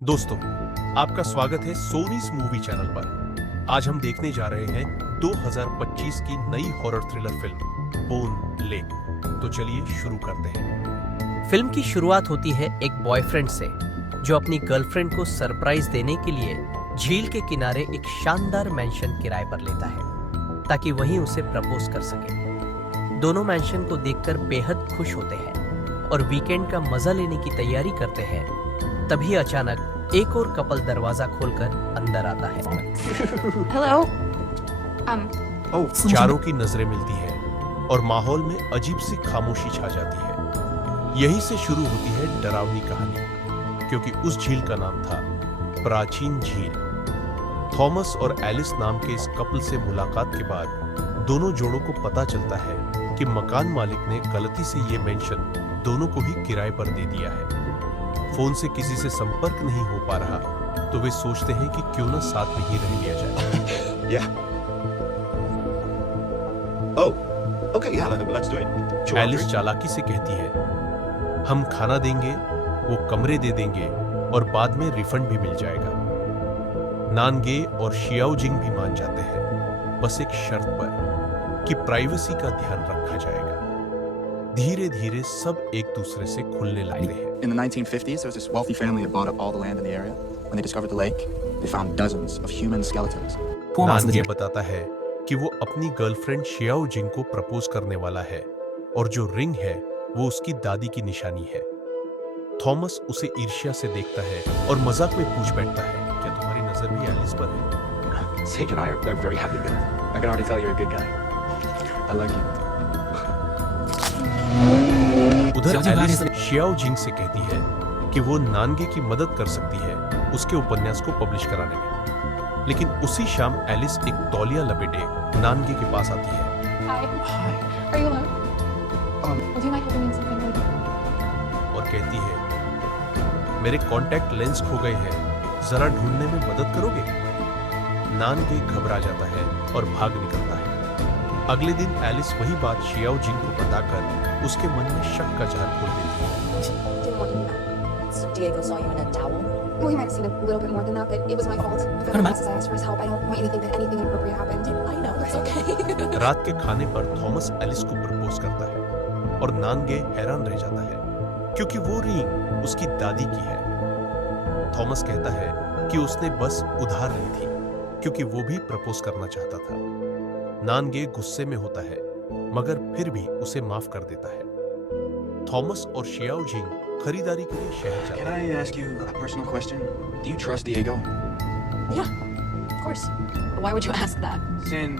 दोस्तों, आपका स्वागत है सोनीज मूवी चैनल पर। आज हम देखने जा रहे हैं 2025 की नई horror thriller film bone lake. तो चलिए शुरू करते हैं। फिल्म की शुरुआत होती है एक बॉयफ्रेंड से जो अपनी गर्लफ्रेंड को सरप्राइज देने के लिए झील के किनारे एक शानदार मैंशन किराए पर लेता है ताकि वहीं उसे प्रपोज कर सके। दोनों मैंशन को देखकर बेहद खुश होते हैं और वीकेंड का मजा लेने की तैयारी करते हैं। तभी अचानक एक और कपल दरवाजा खोलकर अंदर आता है। Hello. चारों की नजरें मिलती हैं और माहौल में अजीब सी खामोशी छा जाती है। यहीं से शुरू होती है डरावनी कहानी, क्योंकि उस झील का नाम था प्राचीन झील। थॉमस और एलिस नाम के इस कपल से मुलाकात के बाद दोनों जोड़ों को पता चलता है कि मकान मालिक ने गलती से ये मेंशन दोनों को ही किराए पर दे दिया है। फोन से किसी से संपर्क नहीं हो पा रहा, तो वे सोचते हैं कि क्यों ना साथ में ही रह लिया जाए। Yeah. Oh, okay, yeah, let's do it. Alice चालाकी से कहती है, हम खाना देंगे, वो कमरे दे देंगे और बाद में रिफंड भी मिल जाएगा। नानगे और शियाओजिंग भी मान जाते हैं, बस एक शर्त पर कि प्राइवेसी का ध्यान रखा जाएगा। धीरे धीरे सब एक दूसरे से खुलने लगते हैं। In the 1950s, there was this wealthy family that bought up all the land in the area. When they discovered the lake, they found dozens of human skeletons. नानगे बताता है कि वो अपनी गर्लफ्रेंड शियाओजिंग को प्रपोज करने वाला है और जो रिंग है वो उसकी दादी की निशानी है। थॉमस उसे ईर्ष्या से देखता है और मजाक में पूछ बैठता है, क्या तुम्हारी नजर भी एलिस पर है? Sage and I are very happy together. I can already tell you're a good guy. I like you. उधर एलिस शियाओजिंग से कहती है कि वो नानगे की मदद कर सकती है उसके उपन्यास को पब्लिश कराने में। लेकिन उसी शाम एलिस एक तौलिया लपेटे नानगे के पास आती है। Hi. Are you alone? Would you mind helping me with something really quick? और कहती है, मेरे कॉन्टैक्ट लेंस खो गए हैं, जरा ढूंढने में मदद करोगे? नानगे घबरा जाता है और भाग निकलता है। अगले दिन एलिस वही बात शियाओजिंग को बताकर उसके मन में शक का जाल खोल देती है। Didn't want you back. So Diego saw you in a towel? Well, he might have seen a little bit more than that, but it was my fault. I've got as I asked for his help. I don't want you to think that anything inappropriate happened. I know, it's okay. रात के खाने पर Thomas Alice को propose करता है और नानगे हैरान रह जाता है क्योंकि वो रिंग उसकी दादी की है। थॉमस कहता है कि उसने बस उधार ली थी क्योंकि वो भी प्रपोज करना चाहता था। नानगे गुस्से में होता है मगर फिर भी उसे माफ कर देता है। थॉमस और शियाओजिंग खरीदारी के लिए शहर जाते Can I ask you a personal question? Do you trust Diego? Yeah, of course. But why would you ask that? Sin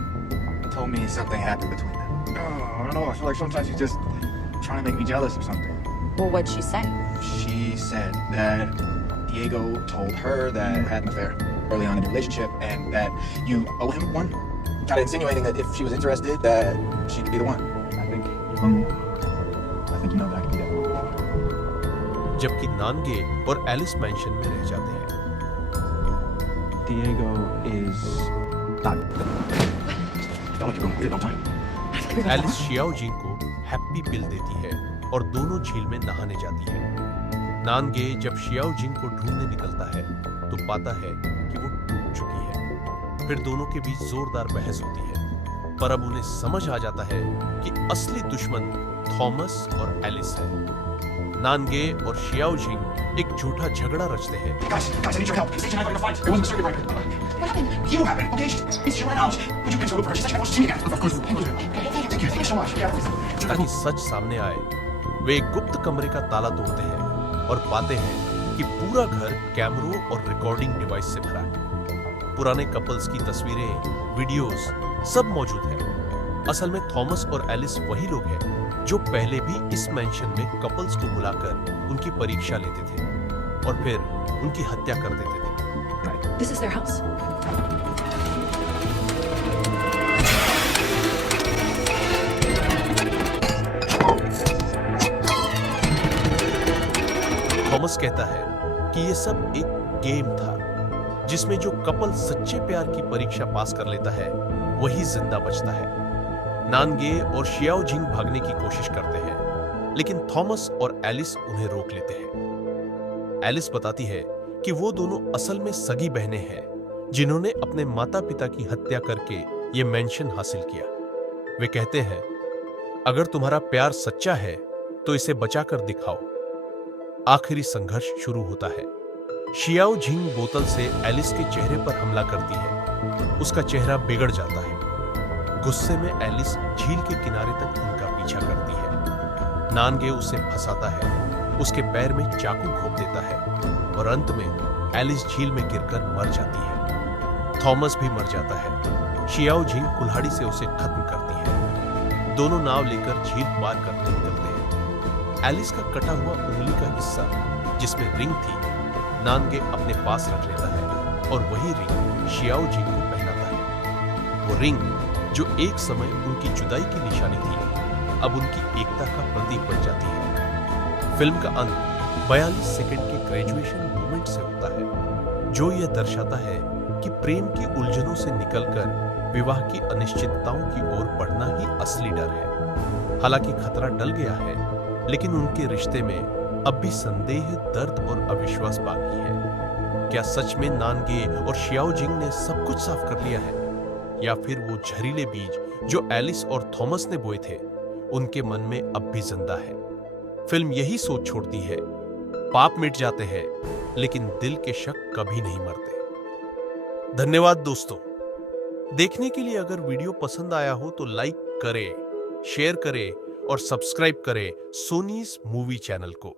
told me something happened between them. Oh, I don't know. I feel like sometimes he's just trying to make me jealous of something. Well, what'd she say? She said that Diego told her that you had an affair early on in the relationship and that you owe him one. Kind of insinuating that if she was interested, that she could be the one. I think you know that I could be that one. जबकि नानगे और Alice mention में रह जाते हैं। Diego is not. Don't keep going. Don't time. Alice Xiaojing को happy पिल देती है और दोनों झील में नहाने जाती है। नानगे जब शियाओजिंग को ढूंढने निकलता है तो पाता है कि वो टूट चुकी है। फिर दोनों के बीच जोरदार बहस होती है, पर अब उन्हें समझ आ जाता है कि असली दुश्मन थॉमस और एलिस है। नानगे और शियाओजिंग एक झूठा झगड़ा रचते हैं। Guys, I need your help. Sage and I got in a fight. It wasn't the circuit breaker. What happened? You have it. Okay, she ran out. Would you please go look for her? She's actually watching me again. Of course. Thank you. Thank you so much. Yeah, please. ताकि सच सामने आए, वे एक गुप्त कमरे का ताला तोड़ते हैं और पाते हैं कि पूरा घर कैमरों और रिकॉर्डिंग डिवाइस से भरा है। पुराने कपल्स की तस्वीरें, वीडियोस सब मौजूद हैं। असल में थॉमस और एलिस वही लोग हैं जो पहले भी इस मैंशन में कपल्स को बुलाकर उनकी परीक्षा लेते थे और फिर उनकी हत्या कर देते थे। This is their house. Thomas कहता है कि ये सब एक गेम था जिसमें जो कपल सच्चे प्यार की परीक्षा पास कर लेता है वही जिंदा बचता है। नानगे और शियाओजिंग भागने की कोशिश करते हैं, लेकिन थॉमस और एलिस उन्हें रोक लेते हैं। एलिस बताती है कि वो दोनों असल में सगी बहनें हैं जिन्होंने अपने माता पिता की हत्या करके ये मेंशन हासिल किया। वे कहते हैं, अगर तुम्हारा प्यार सच्चा है तो इसे बचाकर दिखाओ। आखिरी संघर्ष शुरू होता है। शियाओ झिंग बोतल से एलिस के चेहरे पर हमला करती है। उसका चेहरा बिगड़ जाता है। गुस्से में एलिस झील के किनारे तक उनका पीछा करती है। नानगे उसे फंसाता है, उसके पैर में चाकू घोंप देता है और अंत में एलिस झील में गिरकर मर जाती है। थॉमस भी मर जाता है। शियाओ झिंग कुल्हाड़ी से उसे खत्म करती है। दोनों नाव लेकर झील पार करने निकलते हैं। एलिस का कटा हुआ उंगली का हिस्सा जिसमें रिंग थी, नानगे अपने पास रख लेता है और वही रिंग शियाओ झिंग को पहनाता है। वो रिंग जो एक समय उनकी जुदाई की निशानी थी, अब उनकी एकता का प्रतीक बन जाती है। फिल्म का अंत 42 सेकंड के ग्रेजुएशन मूवमेंट से होता है, जो यह दर्शाता है कि प्रेम की उलझनों से निकलकर विवाह की अनिश्चितताओं की ओर बढ़ना ही असली डर है। हालांकि खतरा टल गया है, लेकिन उनके रिश्ते में अब भी संदेह, दर्द और अविश्वास बाकी है। क्या सच में नानगे और शियाओ झिंग ने सब कुछ साफ कर लिया है, या फिर वो जहरीले बीज जो एलिस और थॉमस ने बोए थे उनके मन में अब भी जिंदा है? फिल्म यही सोच छोड़ती है, पाप मिट जाते हैं लेकिन दिल के शक कभी नहीं मरते। धन्यवाद दोस्तों। देखने के लिए अगर वीडियो पसंद आया हो तो लाइक करें, शेयर करें और सब्सक्राइब करें सोनीज मूवी चैनल को।